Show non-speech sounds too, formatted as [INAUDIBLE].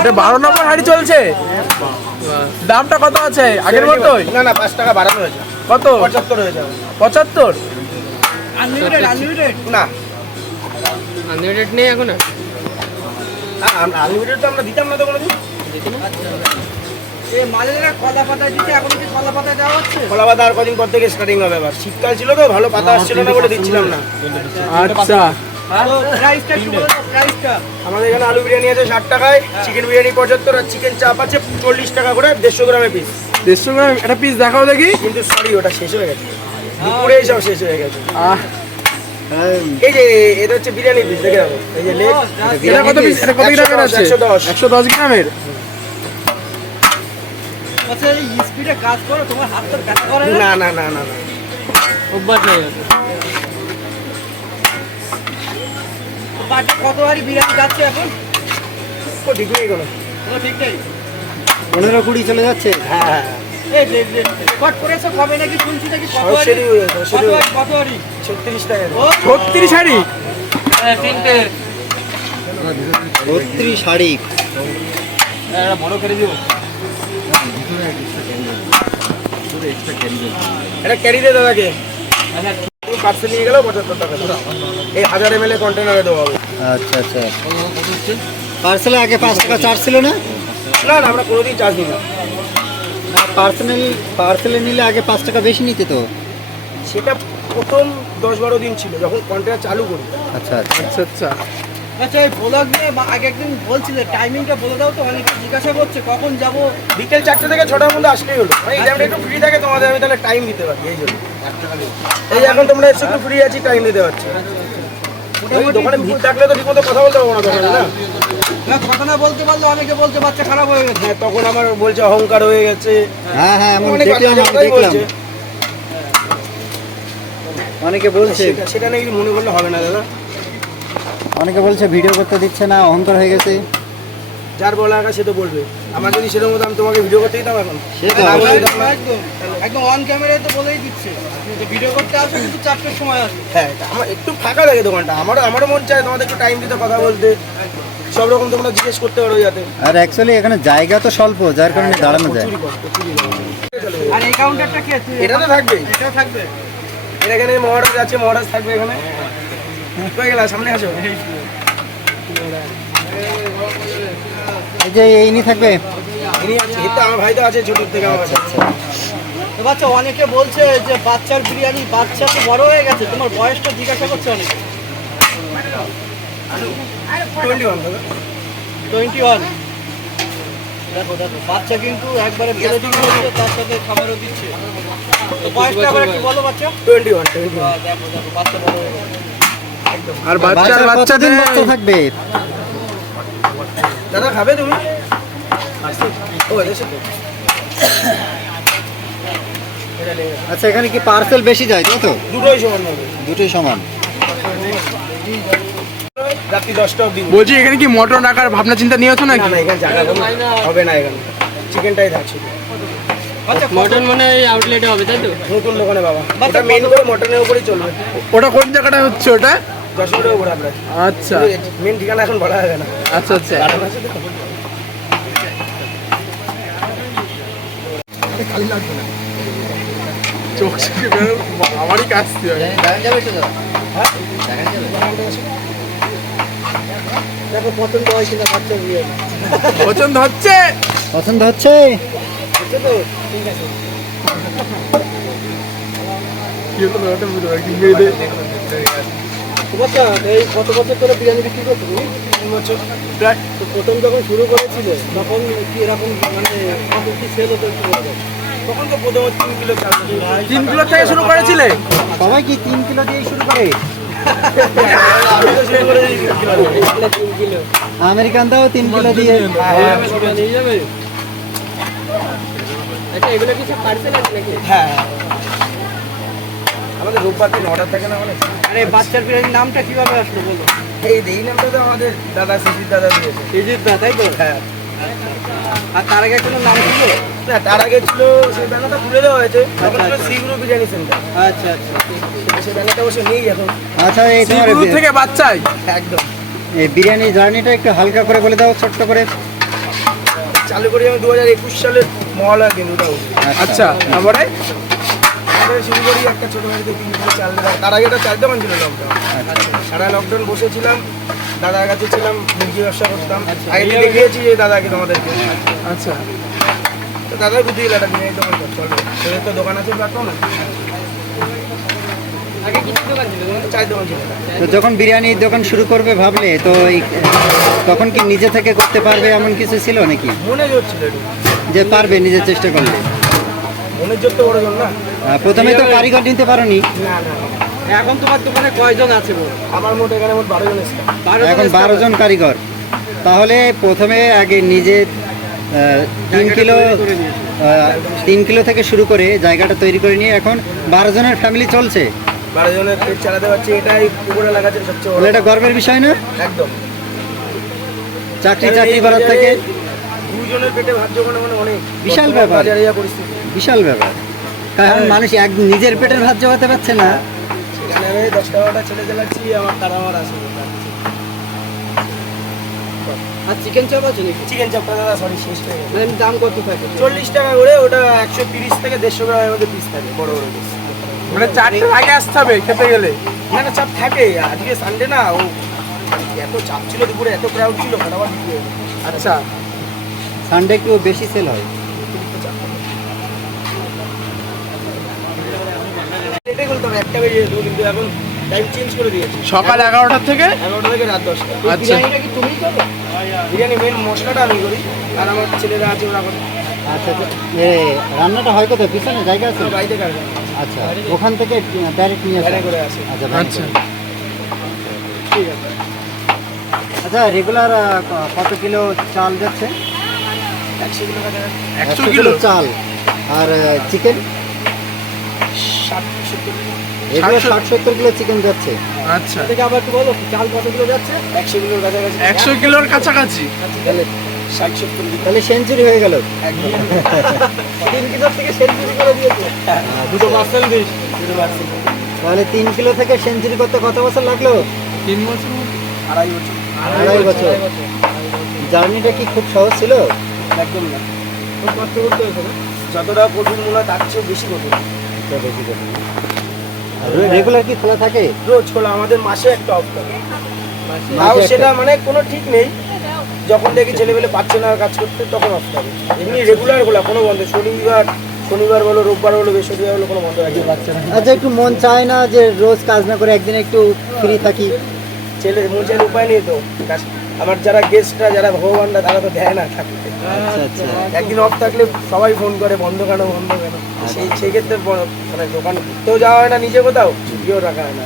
এটা বারো নম্বর হাড়ি চলছে। দামটা কত আছে? আগের মতোই? না না পাঁচ টাকা বাড়ানো হয়েছে। কত? পঁচাত্তর হয়েছে পঁচাত্তর? আনলিমিটেড আনলিমিটেড না। আনলিমিটেড নেই এখন আনলিমিটেড তো আমরা দিতাম না তো কোনোদিন। এই মালেরা কলা পাতা আর কদিন পর থেকে স্টার্টিং হবে আবার শীতকাল ছিল তো ভালো পাতা আসছিল না বলে দিচ্ছিলাম না। আচ্ছা। প্রাইসটা আমাদের এখানে আলু বিরিয়ানি আছে ষাট টাকায় চিকেন বিরিয়ানি পঁচাত্তর আর চিকেন চাপ আছে চল্লিশ টাকা করে দেড়শো গ্রামের পিস দেড়শো গ্রাম একটা পিস দেখাও দেখি। কিন্তু সরি ওটা শেষ হয়ে গেছে। দুপুরে সব শেষ হয়ে গেছে। এই যে এটা হচ্ছে বিরিয়ানি পিস দেখে রাখো এই যে লেগ এটা কত পিস এটা কত গ্রামের আছে? একশো দশ। একশো দশ গ্রামের? আচ্ছা এই স্পিডে কাজ করো তোমার হাত তো ব্যথা করে না? না না না না না। অভ্যাস হয়ে গেছে। কত হারি বিরিয়ানি যাচ্ছে এখন? ঠিক নেই ঠিক নেই। পনেরো কুড়ি চলে যাচ্ছে? হ্যাঁ হ্যাঁ। হয়ে ছত্রিশ টাকা ও ছত্রিশ হাড়ি হ্যাঁ, শাড়ি। বড় করে দিও এটা ক্যারি দে দাদাকে। পার্সেল নিয়ে গেলেও পঁচাত্তর টাকা। এই হাজার এম এল কন্টেনারে দেওয়া হবে। আচ্ছা আচ্ছা। পার্সেলে আগে পাঁচ টাকা চার্জ ছিল না? না না আমরা কোনোদিন চার্জ নিই না। পার্সোনাল পার্সেলে নিলে আগে পাঁচ টাকা বেশি নিতে তো? সেটা প্রথম দশ বারো দিন ছিল যখন কন্টেনার চালু করি। আচ্ছা। আচ্ছা আচ্ছা। আচ্ছা আচ্ছা এই ব্লগ নিয়ে বা- আগে একদিন বলছিলে টাইমিংটা বলে দাও তো অনেকে জিজ্ঞাসা করছে কখন যাব? বিকেল চারটে থেকে ছটার মধ্যে আসলেই হলো। মানে এই একটু ফ্রি থাকে তোমাদের আমি তাহলে টাইম দিতে পারি এই জন্য। এই এখন তোমরা এসে একটু ফ্রি আছি টাইম দিতে পারছি। ওই দোকানে ভিড় থাকলে তো ঠিকমতো কথা বলতে পারব না দোকানে না? না কথা না বলতে পারলে অনেকে বলতে বাচ্চা খারাপ হয়ে গেছে। হ্যাঁ তখন আমার বলছে অহংকার হয়ে গেছে। হ্যাঁ হ্যাঁ দেখলাম। অনেকে বলছে সেটা- সেটা নাকি মনে করলে হবে না দাদা। অনেকে বলছে ভিডিও করতে দিচ্ছে না অহংকার হয়ে গেছে। যার বলা আগে সে তো বলবে। আমার যদি সেরকম হতো আমি তোমাকে ভিডিও করতে দিতাম এখন। একদম একদম অন ক্যামেরায় তো বলেই দিচ্ছে। যে ভিডিও করতে আসো কিন্তু চারটের সময় আসো হ্যাঁ আমার একটু ফাঁকা লাগে দোকানটা। আমারও আমারও মন চায় তোমাদের একটু টাইম দিতে কথা বলতে। সব রকম তোমরা জিজ্ঞেস করতে পারো যাতে। আর অ্যাকচুয়ালি এখানে জায়গা তো স্বল্প যার কারণে দাঁড়ানো যায়। আর এই কাউন্টারটা কি আছে? এটা তো থাকবেই এটাও থাকবে? এখানে মহারাজ আছে মহারাজ থাকবে এখানে। সামনে আসো। এই যে এইনি থাকবে? ইনি আছে এই আমার ভাই তো আছে ছোটোর থেকে আমার কাছে। তো বাচ্চা অনেকে বলছে যে বাচ্চার বিরিয়ানি বাচ্চা তো বড় হয়ে গেছে তোমার বয়সটা জিজ্ঞাসা করছে অনেকে। Twenty one twenty one. দেখো দেখো বাচ্চা কিন্তু একবারে বেলে দিকে তার সাথে খাবারও দিচ্ছে। তো বয়সটা আবার একটু বলো বাচ্চা। টোয়েন্টি ওয়ান টোয়েন্টি দেখো দেখো বাচ্চা বড় হয়ে গেছে। আর বাচ্চার বাচ্চাদের কতদিন বাচ্চা থাকবে। দাদা খাবে তুমি। আচ্ছা এখানে কি পার্সেল বেশি যায় তাই তো? দুটোই সমান হবে। দুটোই সমান। রাত্রি দশটা অব্দি বলছি এখানে কি মটন রাখার ভাবনা চিন্তা নিয়েছো না নাকি? না এখানে জায়গা হবে না এখানে। চিকেনটাই থাকছে আচ্ছা মটন মানে এই আউটলেটে হবে তাই তো? নতুন দোকানে বাবা। ওটা মেন করে মটনের উপরেই চলবে। ওটা কোন জায়গাটা হচ্ছে ওটা? আচ্ছা। মেন ঠিকানা এখন বলা যাবে না। আচ্ছা আচ্ছা। চোখ আমারই কাজ দেখো পছন্দ হয় কিনা বাচ্চা বিরিয়ানি পছন্দ হচ্ছে? পছন্দ হচ্ছে? কি হতো ওটা বুঝতে পারি কি মেয়েদের বাচ্চা এই কত বছর ধরে বিরিয়ানি বিক্রি করছ তুমি? তিন বছর। প্রায় তো প্রথম যখন শুরু করেছিলে তখন কি এরকম মানে কত কি সেল হতো একটু বলে? দাও। তখন তো প্রথমে তিন কিলো তিন কিলো থেকে শুরু করেছিলে? সবাই কি তিন কিলো দিয়ে শুরু করে? তিন কিলো। আমেরিকানটাও তিন কিলো দিয়ে। নিয়ে যাবে আচ্ছা এগুলো কি সব পার্সেল আছে নাকি? হ্যাঁ। আমাদের রোববার দিন অর্ডার থাকে না মানে আরে বাচ্চার বিরিয়ানির নামটা কীভাবে আসলো বলো? এই এই নামটা তো আমাদের দাদা শিশির দাদা দিয়েছে। ইজিত দা তাই তো? হ্যাঁ। আর তার আগে কোনো নাম ছিল? না তার আগে ছিল সেই ব্যানারটা খুলে দেওয়া হয়েছে। তখন ছিল সি গ্রুপ বিরিয়ানি সেন্টার আচ্ছা আচ্ছা। সেই ব্যানারটা অবশ্য নেই এখন। আচ্ছা এই তোমার থেকে বাচ্চাই। একদম। এই বিরিয়ানি জার্নিটা একটু হালকা করে বলে দাও ছোট্ট করে। চালু করি আমি দু হাজার একুশ সালের মহালয়া দিন আচ্ছা। তারপরে আমাদের শুরু করি একটা ছোটো বাড়িতে তিন কিলো চাল দেওয়া তার আগে চার দোকান ছিল লকডাউন সারা লকডাউন বসেছিলাম দাদার কাছে ছিলাম মুরগি ব্যবসা করতাম। আগে থেকে দেখিয়েছি যে দাদাকে তোমাদেরকে। আচ্ছা। তো দিল একটা দিনের দোকান চলো তোদের তো দোকান আছে প্ল্যাটফর্মে তো যখন বিরিয়ানির দোকান শুরু করবে ভাবলে তো তখন কি নিজে থেকে করতে পারবে এমন কিছু ছিল নাকি? মনে জোর ছিল যে পারবে নিজে চেষ্টা করলে। প্রথমে তো কারিগর নিতে পারোনি। না না এখন তোমার দোকানে কয়জন আছে আমার মোট এখানে মোট বারো জন এখন বারো জন কারিগর। তাহলে প্রথমে আগে নিজে তিন কিলো তিন কিলো থেকে শুরু করে জায়গাটা তৈরি করে নিয়ে এখন বারো জনের ফ্যামিলি চলছে। বারো জনের পেট চালাতে পারছি এটাই পুকুর এলাকাতে সবচেয়ে এটা গর্বের বিষয় না? একদম। চাকরি চাকরি করার থেকে দুজনের পেটে ভাত জোগানো মানে অনেক বিশাল ব্যাপার। পরিস্থিতি। বিশাল ব্যাপার। কারণ মানুষ এক নিজের পেটের ভাত জোগাতে পারছে না। সেখানে আমি দশ টাকাটা ছেড়ে চালাচ্ছি আমার তারা আমার আসে আর চিকেন চাপ আছে নাকি? চিকেন চাপটা দাদা সরি শেষ হয়ে গেছে। মানে দাম কত থাকে? চল্লিশ টাকা করে ওটা একশো তিরিশ থেকে দেড়শো গ্রামের মধ্যে পিস থাকে বড় বড় পিস মানে আগে আসতে হবে খেতে গেলে। না না চাপ থাকে। আজকে সানডে না ও এত চাপ ছিল দুপুরে এত ক্রাউড ছিল ফটাফট হয়ে আচ্ছা। সানডে একটু বেশি সেল হয়। এটাই বলতে একটা বেরিয়ে যেত কিন্তু এখন টাইম চেঞ্জ করে দিয়েছি সকাল এগারোটার থেকে? এগারোটা থেকে রাত দশটা। আচ্ছা। বিরিয়ানিটা কি তুমিই করো বিরিয়ানি মেন মশলাটা আমি করি আর আমার ছেলেরা আছে ওরা করে। আচ্ছা তো, এ, রান্নাটা হয় কোথায়? পিছনে জায়গা আছে? বাড়িতে আচ্ছা ওখান থেকে ডাইরেক্ট নিয়ে আসা করে আসে। আচ্ছা আচ্ছা। করে। আচ্ছা রেগুলার কত কিলো চাল যাচ্ছে? একশো কিলো টাকা একশো কিলো? চাল আর চিকেন এগুলো ষাট- ষাট সত্তর কিলো চিকেন যাচ্ছে। আচ্ছা। থেকে আবার একটু বলো চাল কত কিলো যাচ্ছে? একশো কিলোর কাছাকাছি। একশো কিলোর কাছাকাছি। তাহলে ষাট সত্তর তাহলে সেঞ্চুরি হয়ে গেল। [LAUGHS] তিন কিলোর থেকে সেঞ্চুরি করে দিয়েছে। দুটো পার্সেল দিস দুটো পার্সেল। তাহলে তিন কিলো থেকে সেঞ্চুরি করতে কত বছর লাগল? তিন বছর আড়াই বছর। আড়াই বছর। জার্নিটা কি খুব সহজ ছিল? একদম না। কষ্ট করতে হয়েছে না? যতটা কঠিন মনে হয় তার চেয়ে বেশি কঠিন রেগুলার কি খোলা থাকে? রোজ খোলা আমাদের মাসে একটা অফ থাকে। তাও সেটা মানে কোনো ঠিক নেই। যখন দেখি ছেলেবেলে পাচ্ছে না কাজ করতে তখন অফ থাকে। এমনি রেগুলার খোলা কোনো বন্ধ। শনিবার শনিবার বলো রোববার বলো বৃহস্পতিবার বলো কোনো বন্ধ রাখতে পারছে না আচ্ছা। একটু মন চায় না যে রোজ কাজ না করে একদিন একটু ফ্রি থাকি? ছেলে মোচের উপায় নেই তো। কাজ- আমার যারা গেস্টরা যারা ভগবানরা তারা তো দেয় না থাকতে। আচ্ছা আচ্ছা। একদিন অফ থাকলে সবাই ফোন করে বন্ধ কেন বন্ধ কেন? সেই সেক্ষেত্রে মানে দোকান ঘুরতেও যাওয়া হয় না নিজে কোথাও গিয়েও রাখা হয় না।